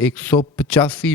185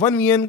1VN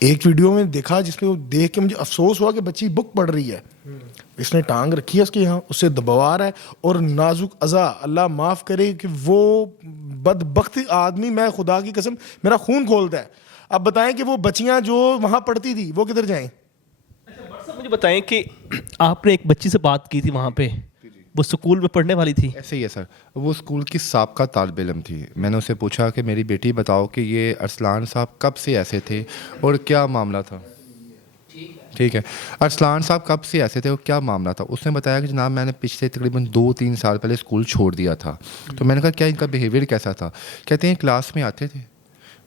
ایک video میں دیکھا جس میں وہ دیکھ کے مجھے افسوس ہوا کہ بچی بک پڑھ رہی ہے, اس نے ٹانگ رکھی ہے اس کے یہاں, اسے دبا رہا ہے, اور نازک اعضا, اللہ معاف کرے کہ وہ بدبخت آدمی, میں خدا کی قسم میرا خون کھولتا ہے. اب بتائیں کہ وہ بچیاں جو وہاں پڑھتی تھی وہ کدھر جائیں؟ مجھے بتائیں کہ آپ نے ایک بچی سے بات کی تھی وہاں پہ, وہ اسکول میں پڑھنے والی تھی. ایسے ہی ہے سر, وہ اسکول کی سابقہ طالب علم تھی. میں نے اسے پوچھا کہ میری بیٹی بتاؤ کہ یہ ارسلان صاحب کب سے ایسے تھے اور کیا معاملہ تھا. ٹھیک ہے, ارسلان صاحب کب سے ایسے تھے اور کیا معاملہ تھا. اس نے بتایا کہ جناب میں نے پچھلے تقریباً 2-3 سال پہلے اسکول چھوڑ دیا تھا. تو میں نے کہا کیا ان کا بیہیویئر کیسا تھا. کہتے ہیں کلاس میں آتے تھے,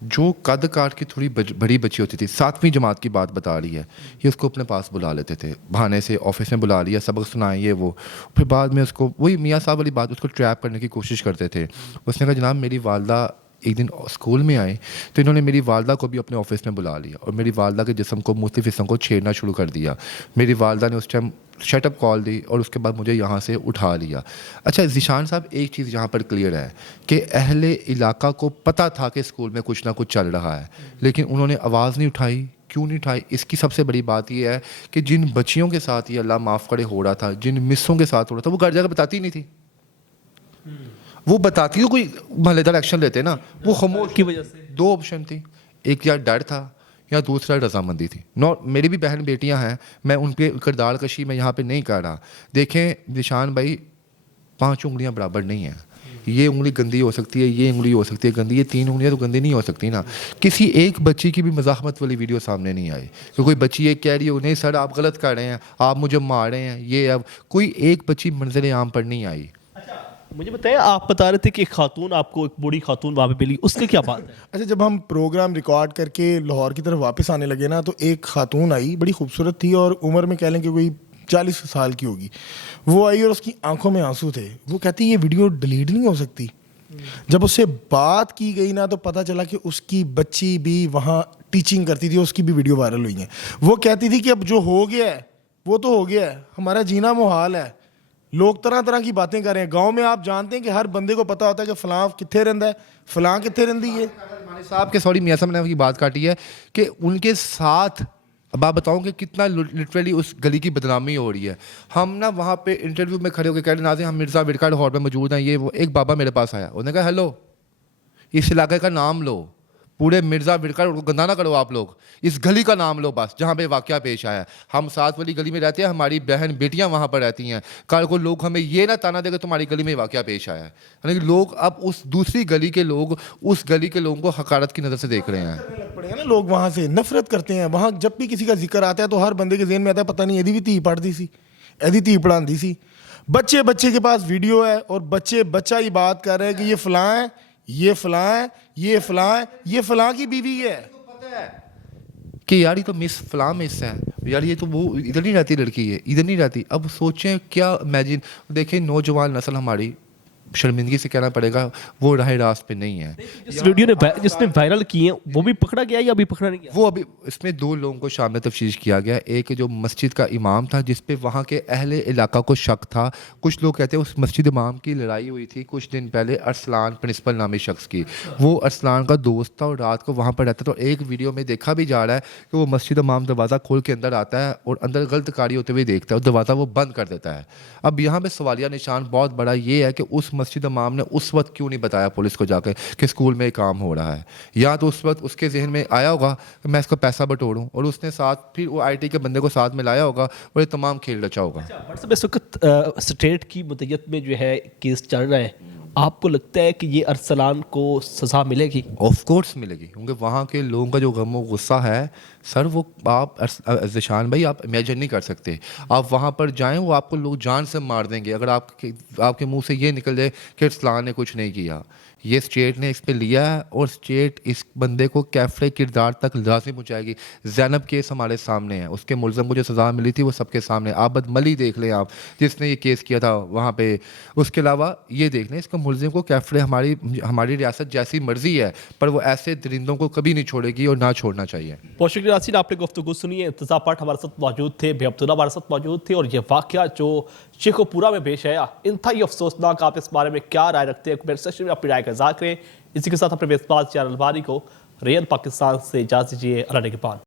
جو قد کاٹ کی تھوڑی بڑی بچی ہوتی تھی, 7ویں جماعت کی بات بتا رہی ہے, یہ اس کو اپنے پاس بلا لیتے تھے بہانے سے, آفس میں بلا لیا, سبق سنائیں یہ وہ. پھر بعد میں اس کو وہی میاں صاحب والی بات, اس کو ٹریپ کرنے کی کوشش کرتے تھے. اس نے کہا جناب میری والدہ ایک دن اسکول میں آئے تو انہوں نے میری والدہ کو بھی اپنے آفس میں بلا لیا اور میری والدہ کے جسم کو مختلف حصوں کو چھیڑنا شروع کر دیا. میری والدہ نے اس ٹائم شٹ اپ کال دی اور اس کے بعد مجھے یہاں سے اٹھا لیا. اچھا ذیشان صاحب, ایک چیز یہاں پر کلیئر ہے کہ اہل علاقہ کو پتہ تھا کہ اسکول میں کچھ نہ کچھ چل رہا ہے, لیکن انہوں نے آواز نہیں اٹھائی. کیوں نہیں اٹھائی؟ اس کی سب سے بڑی بات یہ ہے کہ جن بچیوں کے ساتھ یہ اللہ معاف کرے ہو رہا تھا, جن مسوں کے ساتھ ہو رہا تھا, وہ گھر جا کر بتاتی نہیں تھی. وہ بتاتی تو کوئی محلے دار ایکشن لیتے نا, وہ خاموش کی وجہ سے 2 آپشن تھی, ایک یا ڈر تھا یا دوسرا رضامندی تھی. میری بھی بہن بیٹیاں ہیں, میں ان کے کردار کشی میں یہاں پہ نہیں کر رہا. دیکھیں ذیشان بھائی, 5 انگلیاں برابر نہیں ہیں. یہ انگلی گندی ہو سکتی ہے, یہ انگلی ہو سکتی ہے گندی, یہ 3 انگلیاں تو گندی نہیں ہو سکتی نا. کسی ایک بچی کی بھی مزاحمت والی ویڈیو سامنے نہیں آئی کہ کوئی بچی یہ کہہ رہی ہو نہیں سر آپ غلط کر رہے ہیں, آپ مجھے مار رہے ہیں, یہ اب کوئی ایک بچی منظر عام پر نہیں آئی. مجھے بتائیں, آپ بتا رہے تھے کہ ایک خاتون, آپ کو ایک بوڑھی خاتون وہاں پہ ملی, اس کی کیا بات ہے؟ اچھا, جب ہم پروگرام ریکارڈ کر کے لاہور کی طرف واپس آنے لگے نا, تو ایک خاتون آئی, بڑی خوبصورت تھی اور عمر میں کہہ لیں کہ کوئی 40 سال کی ہوگی. وہ آئی اور اس کی آنکھوں میں آنسو تھے. وہ کہتی یہ ویڈیو ڈیلیٹ نہیں ہو سکتی. جب اس سے بات کی گئی نا, تو پتہ چلا کہ اس کی بچی بھی وہاں ٹیچنگ کرتی تھی, اس کی بھی ویڈیو وائرل ہوئی ہیں. وہ کہتی تھی کہ اب جو ہو گیا ہے وہ تو ہو گیا ہے, ہمارا جینا محال ہے. لوگ طرح طرح کی باتیں کر رہے ہیں. گاؤں میں آپ جانتے ہیں کہ ہر بندے کو پتہ ہوتا ہے کہ فلاں کتنے رہندا ہے, فلاں کتنے رہندی ہے. صاحب کے سوری میاں صاحب نے کی بات کاٹی ہے کہ ان کے ساتھ, اب آپ بتاؤں کہ کتنا لٹرلی اس گلی کی بدنامی ہو رہی ہے. ہم نا وہاں پہ انٹرویو میں کھڑے ہو کے کہہ رہے ناظرین ہم مرزا ویرکا ہال پہ موجود ہیں, یہ وہ. ایک بابا میرے پاس آیا, انہوں نے کہا ہیلو, اس علاقے کا نام لو, پورے مرزا ویرکا کو گندہ نہ کرو آپ لوگ, اس گلی کا نام لو بس جہاں پہ واقعہ پیش آیا ہے. ہم ساتھ والی گلی میں رہتے ہیں, ہماری بہن بیٹیاں وہاں پر رہتی ہیں. کل کو لوگ ہمیں یہ نہ تانا دے کہ تمہاری گلی میں واقعہ پیش آیا ہے. یعنی کہ لوگ اب اس دوسری گلی کے لوگ اس گلی کے لوگوں کو حقارت کی نظر سے دیکھ رہے ہیں. پڑے ہیں نا لوگ, وہاں سے نفرت کرتے ہیں. وہاں جب بھی کسی کا ذکر آتا ہے تو ہر بندے کے ذہن میں آتا ہے پتہ نہیں ایدی بھی تھی پڑھتی سی, ایدی تھی پڑھاندی سی. بچے کے پاس ویڈیو ہے اور بچہ یہ بات کر رہے ہیں کہ یہ فلاں ہے, یہ فلاں ہے, یہ فلاں ہے, یہ فلاں کی بیوی ہے. کہ یار یہ تو مس فلاں مس ہے یار, یہ تو وہ ادھر نہیں رہتی لڑکی ہے, ادھر نہیں رہتی. اب سوچیں کیا امیجن, دیکھیں نوجوان نسل ہماری شرمندگی سے کہنا پڑے گا وہ راہ راست پہ نہیں ہے. جس ویڈیو نے جس نے وائرل کی ہیں وہ بھی پکڑا گیا یا ابھی پکڑا نہیں گیا؟ وہ ابھی اس میں 2 لوگوں کو شامل تفتیش کیا گیا. ایک جو مسجد کا امام تھا جس پہ وہاں کے اہل علاقہ کو شک تھا. کچھ لوگ کہتے ہیں اس مسجد امام کی لڑائی ہوئی تھی کچھ دن پہلے ارسلان پرنسپل نامی شخص کی. وہ ارسلان کا دوست تھا اور رات کو وہاں پر رہتا تھا. تو ایک ویڈیو میں دیکھا بھی جا رہا ہے کہ وہ مسجد امام دروازہ کھول کے اندر آتا ہے اور اندر غلط کاری ہوتے ہوئے دیکھتا ہے اور دروازہ وہ بند کر دیتا ہے. اب یہاں پہ سوالیہ نشان بہت بڑا یہ ہے کہ اس مسجد امام نے اس وقت کیوں نہیں بتایا پولیس کو جا کے کہ اسکول میں کام ہو رہا ہے. یا تو اس وقت اس کے ذہن میں آیا ہوگا کہ میں اس کو پیسہ بٹوروں, اور اس نے ساتھ پھر وہ آئی ٹی کے بندے کو ساتھ میں لایا ہوگا اور یہ تمام کھیل رچا ہوگا. اس وقت اسٹیٹ کی مدیت میں جو ہے کیس چل رہا ہے, آپ کو لگتا ہے کہ یہ ارسلان کو سزا ملے گی؟ آف کورس ملے گی, کیونکہ وہاں کے لوگوں کا جو غم و غصہ ہے سر, وہ آپ ذیشان بھائی آپ امیجن نہیں کر سکتے. آپ وہاں پر جائیں, وہ آپ کو لوگ جان سے مار دیں گے اگر آپ کے منہ سے یہ نکل جائے کہ ارسلان نے کچھ نہیں کیا. یہ اسٹیٹ نے اس پہ لیا ہے اور اسٹیٹ اس بندے کو کیفرے کردار تک لازم پہنچائے گی. زینب کیس ہمارے سامنے ہے, اس کے ملزم کو جو سزا ملی تھی وہ سب کے سامنے. عابد ملی دیکھ لیں آپ, جس نے یہ کیس کیا تھا وہاں پہ. اس کے علاوہ یہ دیکھ لیں اس کا ملزم کو کیفرے, ہماری ریاست جیسی مرضی ہے پر وہ ایسے درندوں کو کبھی نہیں چھوڑے گی اور نہ چھوڑنا چاہیے. بہت شکریہ یاسین, آپ نے گفتگو سنی ہے. انتظار پاٹ ہمارے ساتھ موجود تھے, بے عبداللہ ہمارے ساتھ موجود تھے, اور یہ واقعہ جو شیخو پورہ میں پیش آیا انتہائی افسوسناک. آپ اس بارے میں کیا رائے رکھتے ہیں؟ کمنٹ سیکشن میں اپنی رائے کا اظہار کریں. اسی کے ساتھ اپنے میزبان چینل الباری کو ریئل پاکستان سے اجازت دیجیے. اللہ نگہبان.